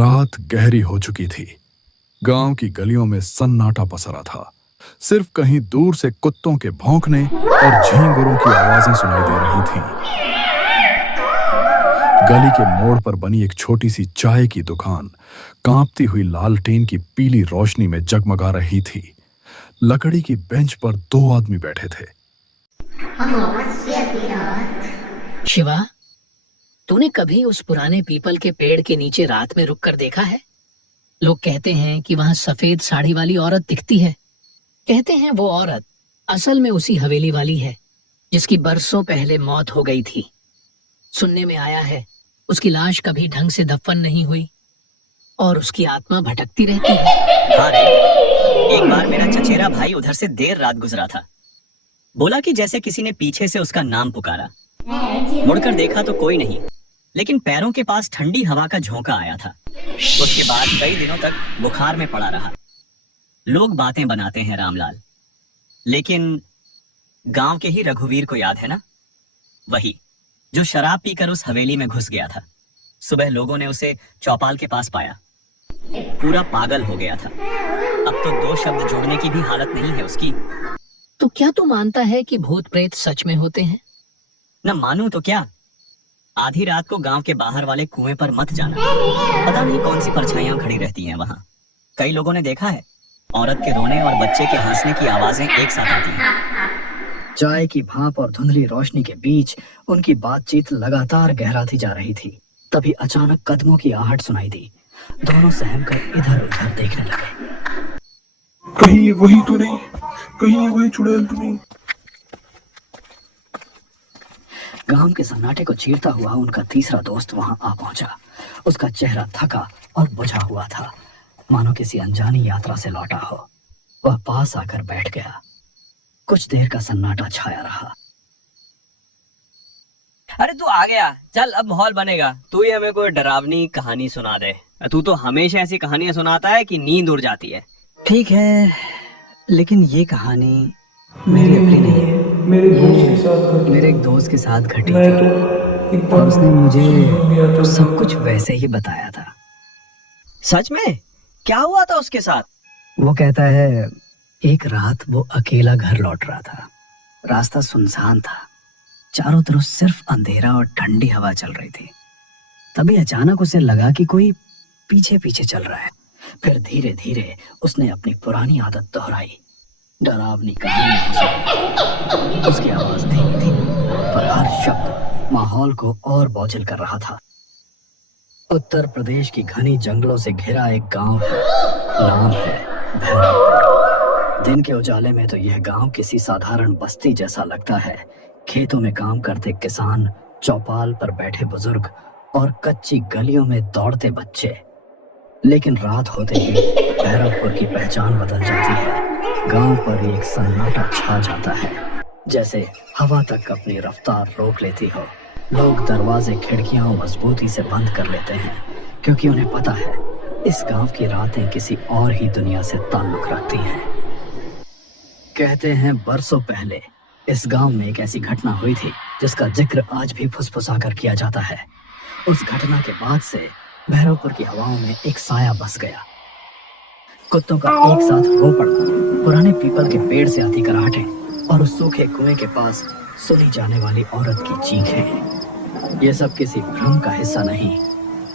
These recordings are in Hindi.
रात गहरी हो चुकी थी। गांव की गलियों में सन्नाटा पसरा था। सिर्फ कहीं दूर से कुत्तों के भौंकने और झींगुरों की आवाजें सुनाई दे रही थीं। गली के मोड़ पर बनी एक छोटी सी चाय की दुकान कांपती हुई लालटेन की पीली रोशनी में जगमगा रही थी। लकड़ी की बेंच पर 2 आदमी बैठे थे। शिवा, तूने कभी उस पुराने पीपल के पेड़ के नीचे रात में रुककर देखा है? लोग कहते हैं कि वहां सफेद साड़ी वाली औरत दिखती है। कहते हैं वो औरत असल में उसी हवेली वाली है जिसकी बरसों पहले मौत हो गई थी। सुनने में आया है उसकी लाश कभी ढंग से दफन नहीं हुई और उसकी आत्मा भटकती रहती है। हाँ रे, एक बार मेरा चचेरा भाई उधर से देर रात गुजरा था। बोला कि जैसे किसी ने पीछे से उसका नाम पुकारा। मुड़कर देखा तो कोई नहीं, लेकिन पैरों के पास ठंडी हवा का झोंका आया था। उसके बाद कई दिनों तक बुखार में पड़ा रहा। लोग बातें बनाते हैं रामलाल, लेकिन गांव के ही रघुवीर को याद है ना? वही जो शराब पीकर उस हवेली में घुस गया था। सुबह लोगों ने उसे चौपाल के पास पाया, पूरा पागल हो गया था। अब तो 2 शब्द जोड़ने की भी हालत नहीं है उसकी। तो क्या तू मानता है कि भूत प्रेत सच में होते हैं? न मानूं तो क्या, आधी रात को गांव के बाहर वाले कुएं पर मत जाना। पता नहीं कौन सी परछाइयां खड़ी रहती हैं वहां। कई लोगों ने देखा है, औरत के रोने और बच्चे के हंसने की आवाजें एक साथ आती हैं। चाय की भाप और धुंधली रोशनी के बीच उनकी बातचीत लगातार गहराती जा रही थी। तभी अचानक कदमों की आहट सुनाई दी। दोनों सहमकर इधर उधर देखने लगे। कहीं वही तो नहीं, कहीं वही चुड़ैल तो नहीं। गांव के सन्नाटे को चीरता हुआ उनका तीसरा दोस्त वहां आ पहुंचा। उसका चेहरा थका और बुझा हुआ था, मानो किसी अनजानी यात्रा से लौटा हो। वह पास आकर बैठ गया। कुछ देर का सन्नाटा छाया रहा। अरे तू आ गया, चल अब माहौल बनेगा। तू ही हमें कोई डरावनी कहानी सुना दे। तू तो हमेशा ऐसी कहानियां सुनाता है कि नींद उड़ जाती है। ठीक है, लेकिन ये कहानी मेरी अपनी नहीं है। मेरे एक दोस्त के साथ घटी थी और उसने मुझे सब कुछ वैसे ही बताया था। सच में? क्या हुआ था उसके साथ? वो कहता है एक रात वो अकेला घर लौट रहा था। रास्ता सुनसान था, चारों तरफ सिर्फ अंधेरा और ठंडी हवा चल रही थी। तभी अचानक उसे लगा कि कोई पीछे पीछे चल रहा है। फिर धीरे धीरे उसने अपनी पुरानी आदत दोहराई। डरावनी कहानियां सुनाई। उसकी आवाज धीमी थी, पर हर शब्द माहौल को और बोझिल कर रहा था। उत्तर प्रदेश की घनी जंगलों से घिरा एक गांव है, नाम है भैरवपुर। दिन के उजाले में तो यह गांव किसी साधारण बस्ती जैसा लगता है। खेतों में काम करते किसान, चौपाल पर बैठे बुजुर्ग और कच्ची गलियों में दौड़ते बच्चे। लेकिन रात होते ही भैरवपुर की पहचान बदल जाती है। गांव पर एक सन्नाटा छा जाता है, जैसे हवा तक अपनी रफ्तार रोक लेती हो। लोग दरवाजे खिड़कियां मजबूती से बंद कर लेते हैं, क्योंकि उन्हें पता है इस गांव की रातें किसी और ही दुनिया से ताल्लुक रखती हैं। कहते हैं बरसों पहले इस गांव में एक ऐसी घटना हुई थी जिसका जिक्र आज भी फुसफुसाकर किया जाता है। उस घटना के बाद से भैरवपुर की हवाओं में एक साया बस गया। कुत्तों का एक साथ रो पड़ना, पुराने पीपल के पेड़ से आती कराहटें और उस सूखे कुएं के पास सुनी जाने वाली औरत की चीखें, ये सब किसी भ्रम का हिस्सा नहीं,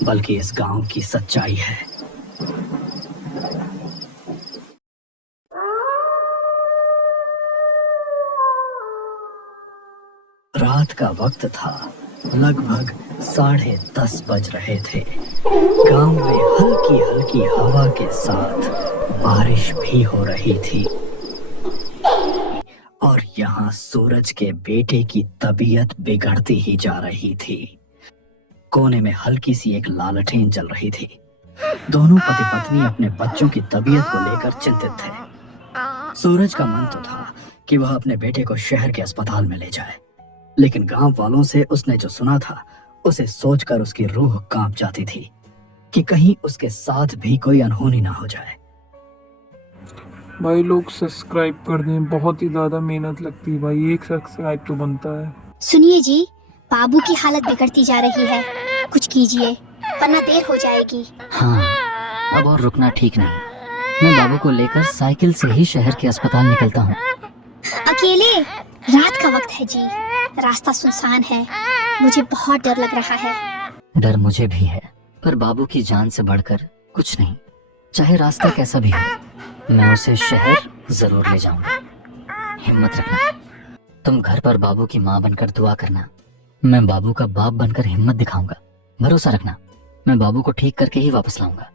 बल्कि इस गांव की सच्चाई है। रात का वक्त था, लगभग 10:30 बज रहे थे। गांव में हल्की हल्की हवा के साथ बारिश भी हो रही थी और यहाँ सूरज के बेटे की तबीयत बिगड़ती ही जा रही थी। कोने में हल्की सी एक लालटेन जल रही थी। दोनों पति पत्नी अपने बच्चों की तबीयत को लेकर चिंतित थे। सूरज का मन तो था कि वह अपने बेटे को शहर के अस्पताल में ले जाए, लेकिन गांव वालों से उसने जो सुना था उसे सोचकर उसकी रूह कांप जाती थी कि कहीं उसके साथ भी कोई अनहोनी ना हो जाए। भाई लोग सब्सक्राइब कर दें, बहुत ही ज्यादा मेहनत लगती है भाई, एक सब्सक्राइब तो बनता है। सुनिए जी, बाबू की हालत बिगड़ती जा रही है, कुछ कीजिए। वरना देर हो जाएगी। हाँ, अब और रुकना ठीक नहीं। मैं बाबू को लेकर साइकिल से ही शहर के अस्पताल निकलता हूँ। अकेले? रात का वक्त है जी, रास्ता सुनसान है, मुझे बहुत डर लग रहा है। डर मुझे भी है, पर बाबू की जान से बढ़कर कुछ नहीं। चाहे रास्ता कैसा भी हो, मैं उसे शहर जरूर ले जाऊंगा। हिम्मत रखना। तुम घर पर बाबू की माँ बनकर दुआ करना, मैं बाबू का बाप बनकर हिम्मत दिखाऊंगा। भरोसा रखना, मैं बाबू को ठीक करके ही वापस लाऊंगा।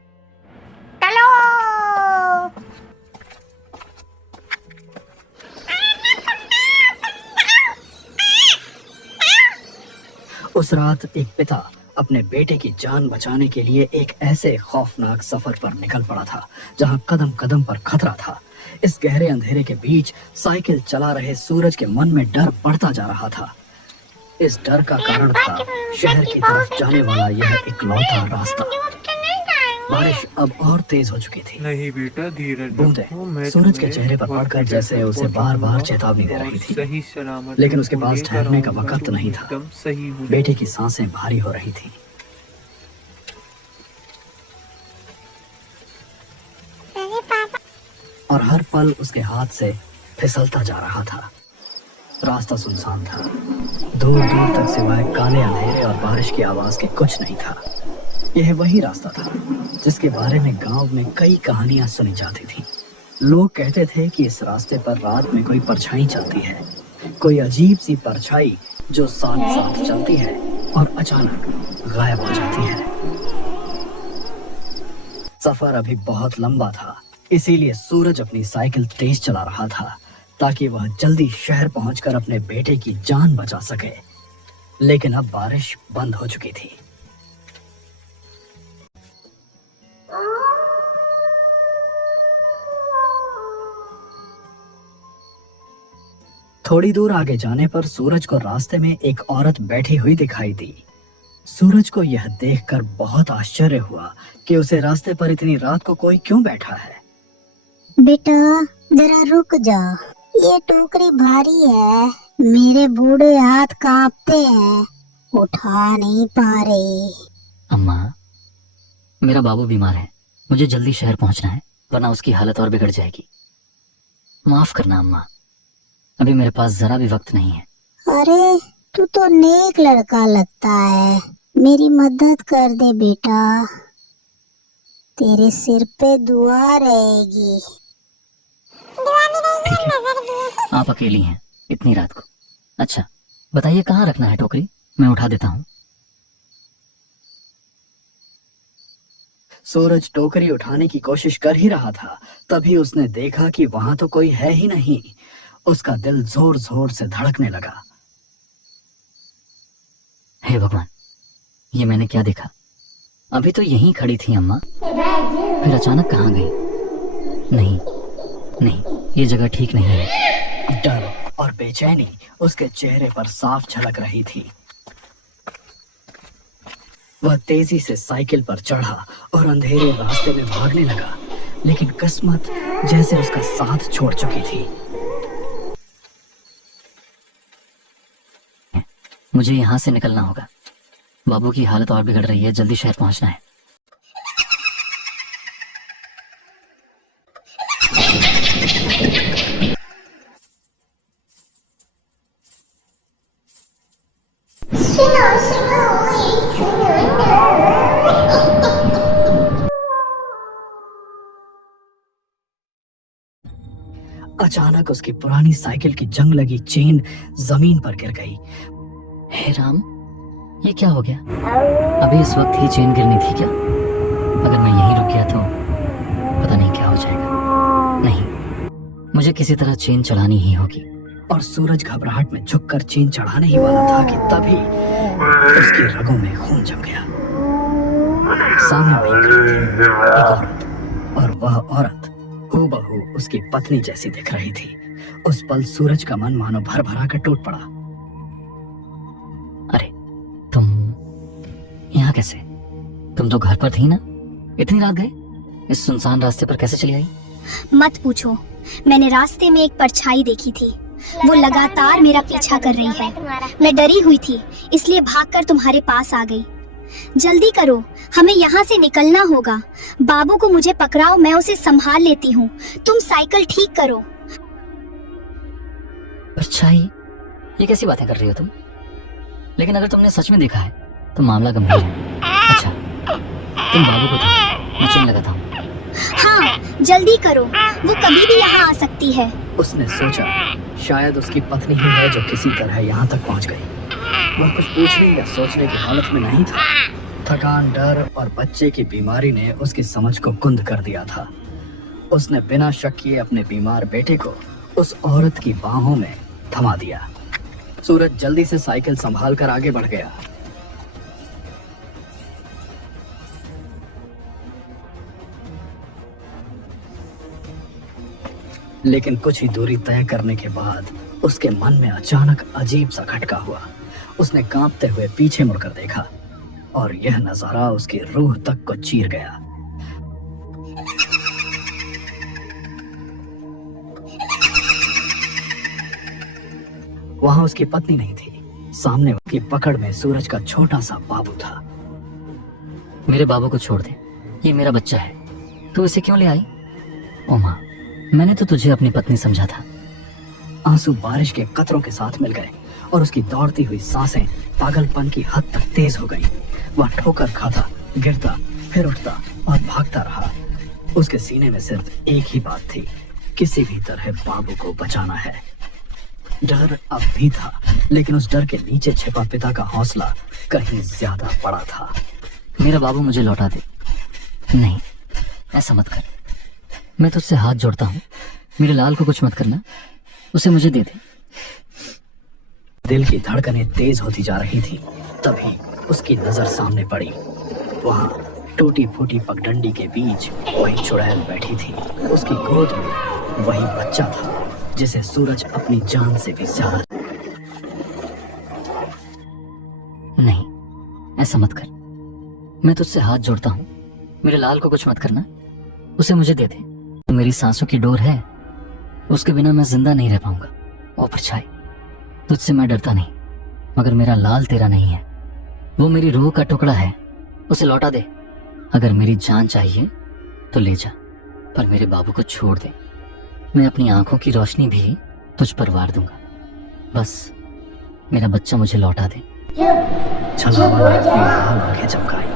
उस रात एक पिता अपने बेटे की जान बचाने के लिए एक ऐसे खौफनाक सफर पर निकल पड़ा था जहां कदम कदम पर खतरा था। इस गहरे अंधेरे के बीच साइकिल चला रहे सूरज के मन में डर बढ़ता जा रहा था। इस डर का कारण था शहर की तरफ जाने वाला यह इकलौता रास्ता। बारिश अब और तेज हो चुकी थी। नहीं बेटा, धीरज बूंदें रखो, मैं सूरज के तुम्हें चेहरे पर पड़कर जैसे उसे बार बार चेतावनी दे रही थी, सही सलामत लेकिन उसके पास लेकर ठहरने का आऊंगा, वक्त तुम नहीं था। एकदम सही हो बेटे की सांसें भारी हो रही थी। और हर पल उसके हाथ से फिसलता जा रहा था। रास्ता सुनसान था, दूर दूर तक सिवाय काले अंधेरे और बारिश की आवाज के कुछ नहीं था। यह वही रास्ता था जिसके बारे में गांव में कई कहानियां सुनी जाती थी। लोग कहते थे कि इस रास्ते पर रात में कोई परछाई चलती है, कोई अजीब सी परछाई जो साथ साथ चलती है और अचानक गायब हो जाती है। सफर अभी बहुत लंबा था, इसीलिए सूरज अपनी साइकिल तेज चला रहा था ताकि वह जल्दी शहर पहुंचकर अपने बेटे की जान बचा सके। लेकिन अब बारिश बंद हो चुकी थी। थोड़ी दूर आगे जाने पर सूरज को रास्ते में एक औरत बैठी हुई दिखाई दी। सूरज को यह देखकर बहुत आश्चर्य हुआ कि उसे रास्ते पर इतनी रात को कोई क्यों बैठा है। बेटा जरा रुक जा, ये टोकरी भारी है, मेरे बूढ़े हाथ कांपते हैं, उठा नहीं पा रहे। अम्मा, मेरा बाबू बीमार है, मुझे जल्दी शहर पहुंचना है, वरना उसकी हालत और बिगड़ जाएगी। माफ करना अम्मा, अभी मेरे पास जरा भी वक्त नहीं है। अरे तू तो नेक लड़का लगता है, मेरी मदद कर दे बेटा, तेरे सिर पे दुआ रहेगी। ठीक है, आप अकेली हैं इतनी रात को। अच्छा बताइए कहाँ रखना है टोकरी, मैं उठा देता हूँ। सूरज टोकरी उठाने की कोशिश कर ही रहा था, तभी उसने देखा कि वहां तो कोई है ही नहीं। उसका दिल जोर जोर से धड़कने लगा। हे भगवान, ये मैंने क्या देखा? अभी तो यहीं खड़ी थी अम्मा, फिर अचानक कहाँ गई? नहीं नहीं, ये जगह ठीक नहीं है। डर और बेचैनी उसके चेहरे पर साफ झलक रही थी। वह तेजी से साइकिल पर चढ़ा और अंधेरे रास्ते में भागने लगा, लेकिन किस्मत जैसे उसका साथ छोड़ चुकी थी। मुझे यहाँ से निकलना होगा, बाबू की हालत और बिगड़ रही है, जल्दी शहर पहुंचना है। अचानक उसकी पुरानी साइकिल की जंग लगी चेन जमीन पर गिर गई। हे राम, ये क्या हो गया? अभी इस वक्त ही चेन गिरनी थी क्या? अगर मैं यहीं रुक गया तो पता नहीं क्या हो जाएगा। नहीं, मुझे किसी तरह चेन चढ़ानी ही होगी। और सूरज घबराहट में झुककर चेन चढ़ाने ही वाला था कि तभी उसकी रगों में खून जम गया। सामने वही खड़ी थी एक औरत, और वह औरत हूबहू उसकी पत्नी जैसी दिख रही थी। उस पल सूरज का मन मानो भर भरा कर टूट पड़ा। अरे तुम यहाँ कैसे? तुम तो घर पर थी ना? इतनी रात गए? इस सुनसान रास्ते पर कैसे चली आई? मत पूछो, मैंने रास्ते में एक परछाई देखी थी, वो लगातार मेरा पीछा कर रही है। मैं डरी हुई थी, इसलिए भागकर तुम्हारे पास आ गई। जल्दी करो, हमें यहाँ से निकलना होगा। बाबू को मुझे पकड़ाओ, मैं उसे संभाल लेती हूँ। तुम साइकिल ठीक करो। परछाई, ये कैसी बातें कर रही हो तुम? लेकिन अगर तुमने सच में देखा है तो मामला गंभीर है। अच्छा, तुम बाबू को दो, मैं चेन लगाता हूँ। हाँ, जल्दी करो, वो कभी भी यहाँ आ सकती है। उसने सोचा शायद उसकी पत्नी ही है जो किसी तरह यहाँ तक पहुँच गई। वह कुछ पूछने या सोचने की हालत में नहीं था। थकान, डर और बच्चे की बीमारी ने उसकी समझ को कुंद कर दिया था। उसने बिना शक किए अपने बीमार बेटे को उस औरत की बाहों में थमा दिया। सूरज जल्दी से साइकिल संभाल कर आगे बढ़ गया। लेकिन कुछ ही दूरी तय करने के बाद उसके मन में अचानक अजीब सा खटका हुआ। उसने कांपते हुए पीछे मुड़कर देखा और यह नजारा उसकी रूह तक को चीर गया। वहां उसकी पत्नी नहीं थी। सामने उसकी पकड़ में सूरज का छोटा सा बाबू था। मेरे बाबू को छोड़ दे, ये मेरा बच्चा है। तू इसे क्यों ले आई? ओ माँ, मैंने तो तुझे अपनी पत्नी समझा था। आंसू बारिश के कतरों के साथ मिल गए और उसकी दौड़ती हुई सांसें पागलपन की हद तक तेज हो गईं। वह ठोकर खाता, गिरता, फिर उठता और भागता रहा। उसके सीने में सिर्फ एक ही बात थी, किसी भी तरह बाबू को बचाना है। डर अब भी था, लेकिन उस डर के नीचे छिपा पिता का हौसला कहीं ज्यादा बड़ा था। मेरा बाबू मुझे लौटा दे। नहीं, ऐसा मत कर। मैं तुझसे हाथ जोड़ता हूँ, मेरे लाल को कुछ मत करना, उसे मुझे दे दे। दिल की धड़कनें तेज होती जा रही थी। तभी उसकी नजर सामने पड़ी। वहां टूटी फूटी पगडंडी के बीच वही चुड़ैल बैठी थी। उसकी गोद में वही बच्चा था जिसे सूरज अपनी जान से भी ज्यादा। नहीं, ऐसा मत कर। मैं तुझसे हाथ जोड़ता हूँ, मेरे लाल को कुछ मत करना, उसे मुझे दे दे। तो मेरी सांसों की डोर है, उसके बिना मैं जिंदा नहीं रह पाऊंगा। ओ परछाई, तुझसे मैं डरता नहीं, मगर मेरा लाल तेरा नहीं है। वो मेरी रूह का टुकड़ा है, उसे लौटा दे। अगर मेरी जान चाहिए तो ले जा, पर मेरे बाबू को छोड़ दे। मैं अपनी आंखों की रोशनी भी तुझ पर वार दूंगा। बस मेरा बच्चा मुझे लौटा दे। छलावा ने अपनी लाल आंखें चमकाई।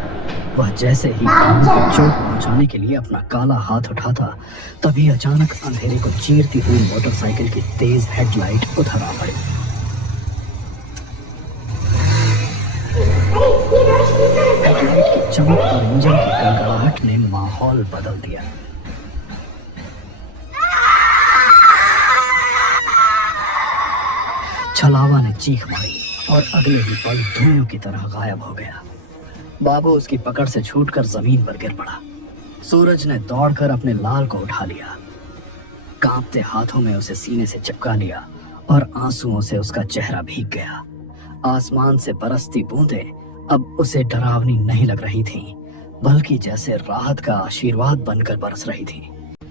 वह जैसे ही बाबू को चोट पहुंचाने के लिए अपना काला हाथ उठाता, तभी अचानक अंधेरे को चीरती हुई मोटरसाइकिल की तेज हेडलाइट उधर आ पड़ी। हेडलाइट की चमक और इंजन की गड़गड़ाहट ने माहौल बदल दिया। छलावा ने चीख मारी और अगले ही पल धुएं की तरह गायब हो गया। बाबू उसकी पकड़ से छूटकर जमीन पर गिर पड़ा। सूरज ने दौड़कर अपने लाल को उठा लिया, कांपते हाथों में उसे सीने से चिपका लिया और आंसुओं से उसका चेहरा भीग गया। आसमान से बरसती बूंदें अब उसे डरावनी नहीं लग रही थीं, बल्कि जैसे राहत का आशीर्वाद बनकर बरस रही थी।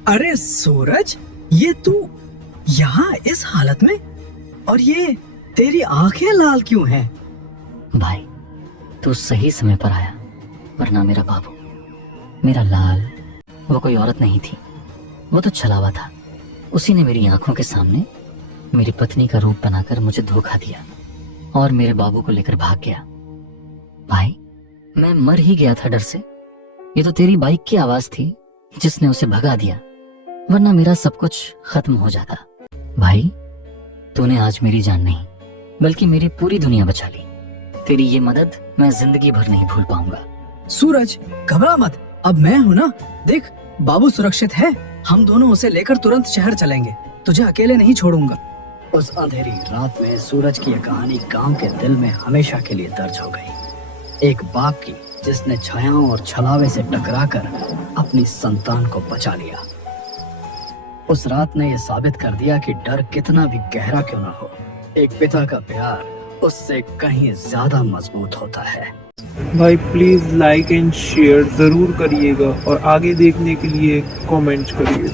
अरे सूरज, ये तू यहाँ इस हालत में? और ये तेरी आंखें लाल क्यों हैं? भाई, तू सही समय पर आया, वरना मेरा बाबू, मेरा लाल, वो कोई औरत नहीं थी, वो तो छलावा था। उसी ने मेरी आंखों के सामने मेरी पत्नी का रूप बनाकर मुझे धोखा दिया और मेरे बाबू को लेकर भाग गया। भाई, मैं मर ही गया था डर से। ये तो तेरी बाइक की आवाज थी जिसने उसे भगा दिया, वरना मेरा सब कुछ खत्म हो जाता। भाई, तूने आज मेरी जान नहीं बल्कि मेरी पूरी दुनिया बचा ली। तेरी ये मदद मैं जिंदगी भर नहीं भूल पाऊंगा। सूरज, घबरा मत, अब मैं हूँ ना। देख, बाबू सुरक्षित है। हम दोनों उसे लेकर तुरंत शहर चलेंगे। तुझे अकेले नहीं छोड़ूंगा। उस अंधेरी रात में सूरज की यह कहानी गांव के दिल में हमेशा के लिए दर्ज हो गई। एक बाप की जिसने छायाओं और छलावे से टकराकर अपनी संतान को बचा लिया। उस रात ने यह साबित कर दिया कि डर कितना भी गहरा क्यों ना हो, एक पिता का प्यार उससे कहीं ज्यादा मजबूत होता है। भाई प्लीज लाइक एंड शेयर जरूर करिएगा और आगे देखने के लिए कमेंट करिए।